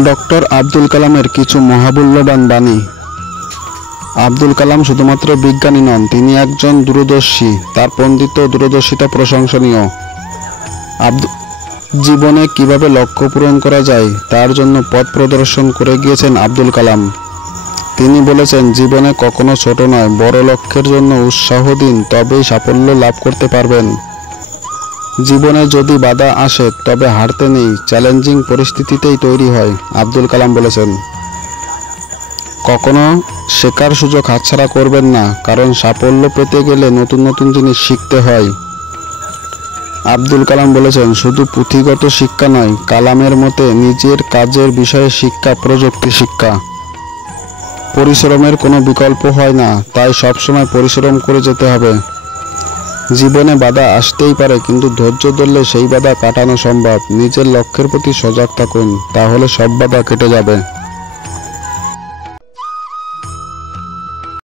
Doctor Abdul কালামের কিছু মহামূল্যবান বাণী। আব্দুল কালাম শুধুমাত্র বিজ্ঞানী নন, তিনি একজন দূরদর্শী। তার পণ্ডিত ও দূরদর্শিতা প্রশংসনীয়। জীবনে কিভাবে লক্ষ্য পূরণ করা যায় তার জন্য পথ প্রদর্শন করে গিয়েছেন আব্দুল কালাম। তিনি বলেছেন, জীবনে কখনো ছোট নয়, বড় লক্ষ্যের জন্য উৎসাহ দিন, তবেই সাফল্য লাভ করতে পারবেন। জীবনে যদি বাধা আসে তবে হারতে নেই, চ্যালেঞ্জিং পরিস্থিতিতেই তৈরি হয়, আব্দুল কালাম বলেছেন। কখনো শেখার সুযোগ হাতছাড়া করবেন না, কারণ সাফল্য পেতে গেলে নতুন নতুন জিনিস শিখতে হয়। আব্দুল কালাম বলেছেন, শুধু পুঁথিগত শিক্ষা নয়, কালামের মতে নিজের কাজের বিষয়ে শিক্ষা প্রযুক্তি শিক্ষা। পরিশ্রমের কোনো বিকল্প হয় না, তাই সবসময় পরিশ্রম করে যেতে হবে। জীবনে বাধা আসতেই পারে, কিন্তু ধৈর্য ধরলে সেই বাধা কাটানো সম্ভব। নিজের লক্ষ্যের প্রতি সজাগ থাকুন, তাহলে সব বাধা কেটে যাবে।